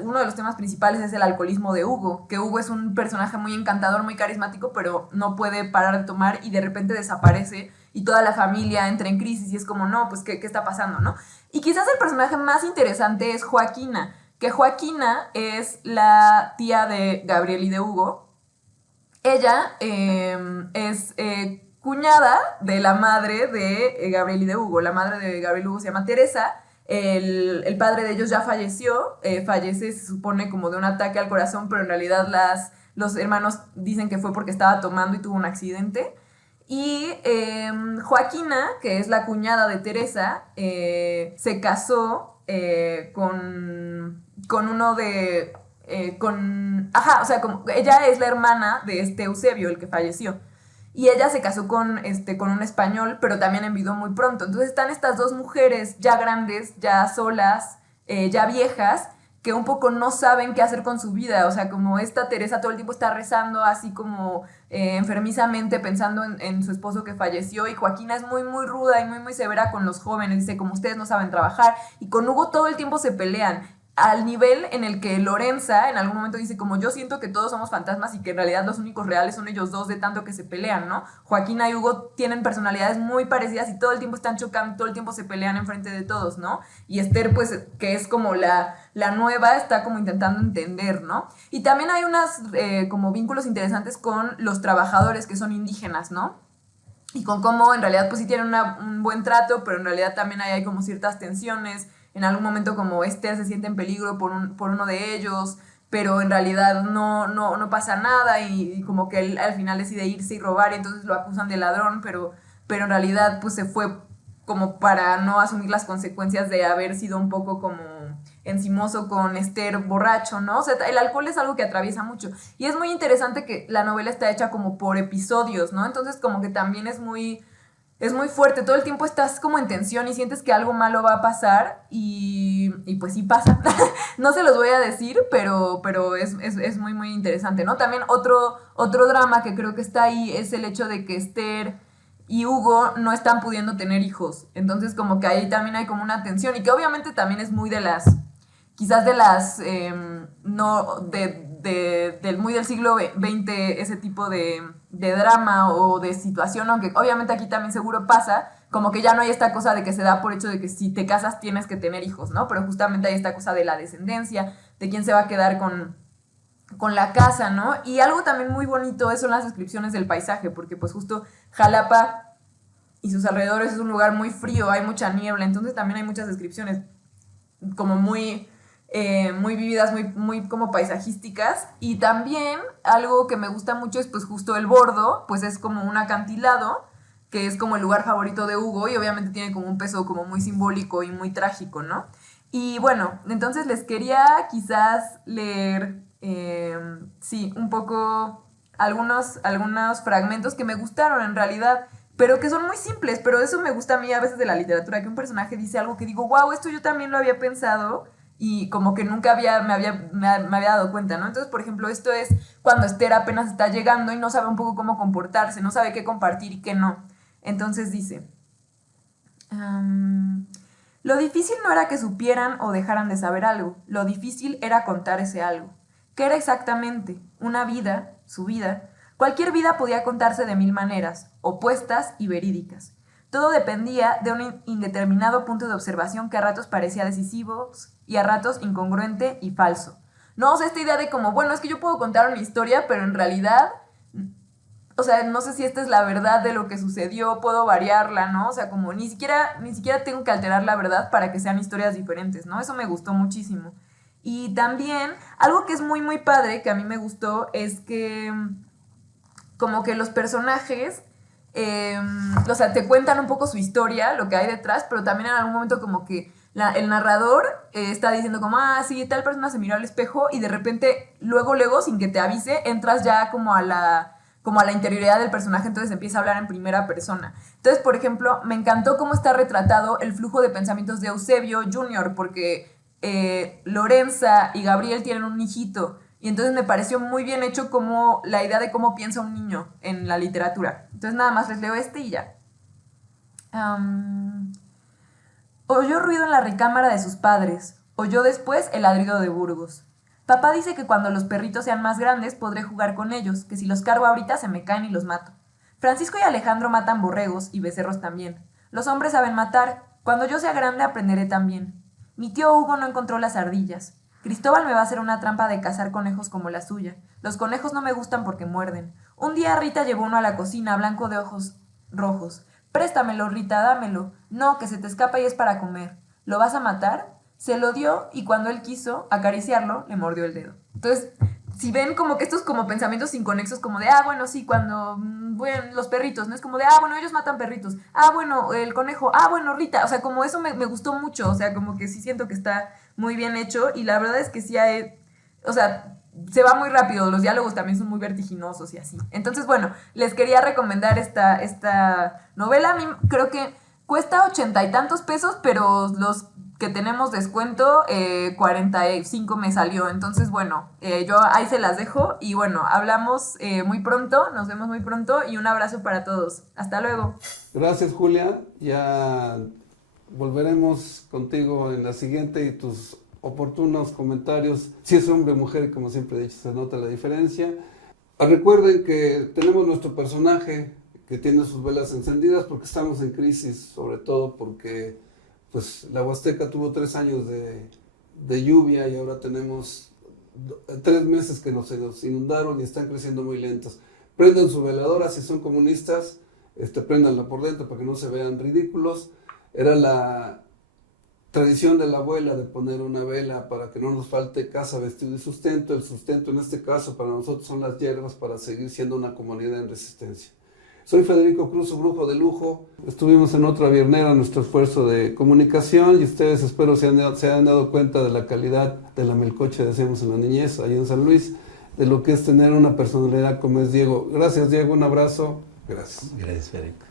uno de los temas principales es el alcoholismo de Hugo, que Hugo es un personaje muy encantador, muy carismático, pero no puede parar de tomar y de repente desaparece y toda la familia entra en crisis y es como, no, pues, ¿qué está pasando, no? Y quizás el personaje más interesante es Joaquina, que Joaquina es la tía de Gabriel y de Hugo. Ella es cuñada de la madre de Gabriel y de Hugo. La madre de Gabriel y Hugo se llama Teresa. El padre de ellos ya falleció, fallece se supone como de un ataque al corazón, pero en realidad los hermanos dicen que fue porque estaba tomando y tuvo un accidente. Y Joaquina, que es la cuñada de Teresa, se casó con uno de... o sea, como, ella es la hermana de Eusebio, el que falleció. Y ella se casó con un español, pero también enviudó muy pronto. Entonces están estas dos mujeres ya grandes, ya solas, ya viejas, que un poco no saben qué hacer con su vida. O sea, como esta Teresa todo el tiempo está rezando así como enfermizamente pensando en su esposo que falleció. Y Joaquina es muy, muy ruda y muy, muy severa con los jóvenes. Dice, como ustedes no saben trabajar. Y con Hugo todo el tiempo se pelean. Al nivel en el que Lorenza en algún momento dice como yo siento que todos somos fantasmas y que en realidad los únicos reales son ellos dos de tanto que se pelean, ¿no? Joaquina y Hugo tienen personalidades muy parecidas y todo el tiempo están chocando, todo el tiempo se pelean enfrente de todos, ¿no? Y Esther, pues, que es como la nueva, está como intentando entender, ¿no? Y también hay unas como vínculos interesantes con los trabajadores que son indígenas, ¿no? Y con cómo en realidad pues sí tienen un buen trato, pero en realidad también hay como ciertas tensiones. En algún momento como Esther se siente en peligro por uno de ellos, pero en realidad no pasa nada y como que él al final decide irse y robar y entonces lo acusan de ladrón, pero en realidad pues se fue como para no asumir las consecuencias de haber sido un poco como encimoso con Esther borracho, ¿no? O sea, el alcohol es algo que atraviesa mucho y es muy interesante que la novela está hecha como por episodios, ¿no? Entonces como que también es muy fuerte, todo el tiempo estás como en tensión y sientes que algo malo va a pasar y pues sí pasa. No se los voy a decir, pero es muy, muy interesante, ¿no? También otro drama que creo que está ahí es el hecho de que Esther y Hugo no están pudiendo tener hijos. Entonces como que ahí también hay como una tensión y que obviamente también es muy quizás de las, muy del siglo XX, ese tipo de drama o de situación, aunque obviamente aquí también seguro pasa, como que ya no hay esta cosa de que se da por hecho de que si te casas tienes que tener hijos, ¿no? Pero justamente hay esta cosa de la descendencia, de quién se va a quedar con la casa, ¿no? Y algo también muy bonito son las descripciones del paisaje, porque pues justo Jalapa y sus alrededores es un lugar muy frío, hay mucha niebla, entonces también hay muchas descripciones como muy vividas, muy como paisajísticas. Y también algo que me gusta mucho es pues justo el bordo, pues es como un acantilado, que es como el lugar favorito de Hugo y obviamente tiene como un peso como muy simbólico y muy trágico, ¿no? Y bueno, entonces les quería quizás leer, sí, un poco algunos fragmentos que me gustaron en realidad, pero que son muy simples, pero eso me gusta a mí a veces de la literatura, que un personaje dice algo que digo, wow, esto yo también lo había pensado y como que nunca me había dado cuenta, ¿no? Entonces, por ejemplo, esto es cuando Esther apenas está llegando y no sabe un poco cómo comportarse, no sabe qué compartir y qué no. Entonces dice, lo difícil no era que supieran o dejaran de saber algo, lo difícil era contar ese algo. ¿Qué era exactamente? Una vida, su vida. Cualquier vida podía contarse de 1000 maneras, opuestas y verídicas. Todo dependía de un indeterminado punto de observación que a ratos parecía decisivo y a ratos incongruente y falso. No, o sea, esta idea de como, bueno, es que yo puedo contar una historia, pero en realidad, o sea, no sé si esta es la verdad de lo que sucedió, puedo variarla, ¿no? O sea, como ni siquiera tengo que alterar la verdad para que sean historias diferentes, ¿no? Eso me gustó muchísimo. Y también, algo que es muy, muy padre, que a mí me gustó, es que como que los personajes, o sea, te cuentan un poco su historia, lo que hay detrás, pero también en algún momento como que el narrador está diciendo como, sí, tal persona se miró al espejo y de repente, luego, sin que te avise, entras ya como a la interioridad del personaje, entonces empieza a hablar en primera persona. Entonces, por ejemplo, me encantó cómo está retratado el flujo de pensamientos de Eusebio Jr., porque Lorenza y Gabriel tienen un hijito Y entonces me pareció muy bien hecho como la idea de cómo piensa un niño en la literatura. Entonces nada más les leo este y ya. Oyó ruido en la recámara de sus padres. Oyó después el ladrido de Burgos. Papá dice que cuando los perritos sean más grandes podré jugar con ellos, que si los cargo ahorita se me caen y los mato. Francisco y Alejandro matan borregos y becerros también. Los hombres saben matar. Cuando yo sea grande aprenderé también. Mi tío Hugo no encontró las ardillas. Cristóbal me va a hacer una trampa de cazar conejos como la suya. Los conejos no me gustan porque muerden. Un día Rita llevó uno a la cocina, blanco de ojos rojos. Préstamelo, Rita, dámelo. No, que se te escapa y es para comer. ¿Lo vas a matar? Se lo dio y cuando él quiso acariciarlo, le mordió el dedo. Entonces, si ven como que estos como pensamientos inconexos, como de, bueno, sí, cuando, bueno, los perritos, ¿no? Es como de, bueno, ellos matan perritos. Bueno, el conejo, bueno, Rita. O sea, como eso me gustó mucho, o sea, como que sí siento que está muy bien hecho y la verdad es que sí hay, o sea, se va muy rápido, los diálogos también son muy vertiginosos y así. Entonces, bueno, les quería recomendar esta novela. A mí creo que cuesta 80 y tantos pesos, pero los que tenemos descuento, 45 me salió. Entonces, bueno, yo ahí se las dejo y bueno, hablamos muy pronto, nos vemos muy pronto y un abrazo para todos. Hasta luego. Gracias, Julia. Ya volveremos contigo en la siguiente y tus oportunos comentarios. Si es hombre o mujer, como siempre he dicho, se nota la diferencia. Recuerden que tenemos nuestro personaje que tiene sus velas encendidas porque estamos en crisis, sobre todo porque pues la Huasteca tuvo 3 años de lluvia y ahora tenemos 3 meses que nos inundaron y están creciendo muy lentos. Prendan su veladora, si son comunistas, préndanla por dentro para que no se vean ridículos. Era la tradición de la abuela de poner una vela para que no nos falte casa, vestido y sustento. El sustento en este caso para nosotros son las hierbas para seguir siendo una comunidad en resistencia. Soy Federico Cruz, su brujo de lujo. Estuvimos en otra viernera, nuestro esfuerzo de comunicación, y ustedes espero se han dado cuenta de la calidad de la melcocha, decíamos en la niñez, allá en San Luis, de lo que es tener una personalidad como es Diego. Gracias, Diego, un abrazo. Gracias. Gracias, Federico.